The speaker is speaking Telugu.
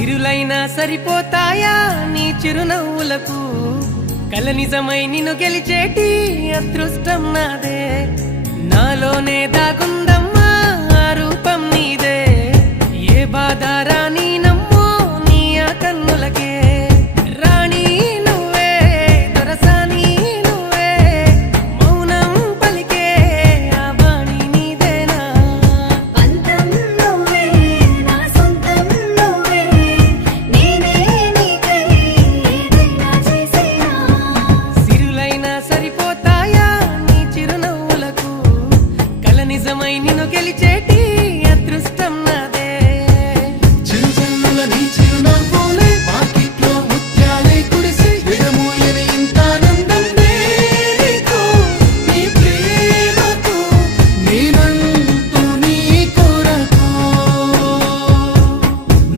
సిరులైనా సరిపోతాయా నీ చిరునవ్వులకు కల నిజమై నిన్ను గెలిచేటి అదృష్టం నాదే నాలోనే దాగుందమ్మా ఆ రూపం నీదే ఏ బాధ రాని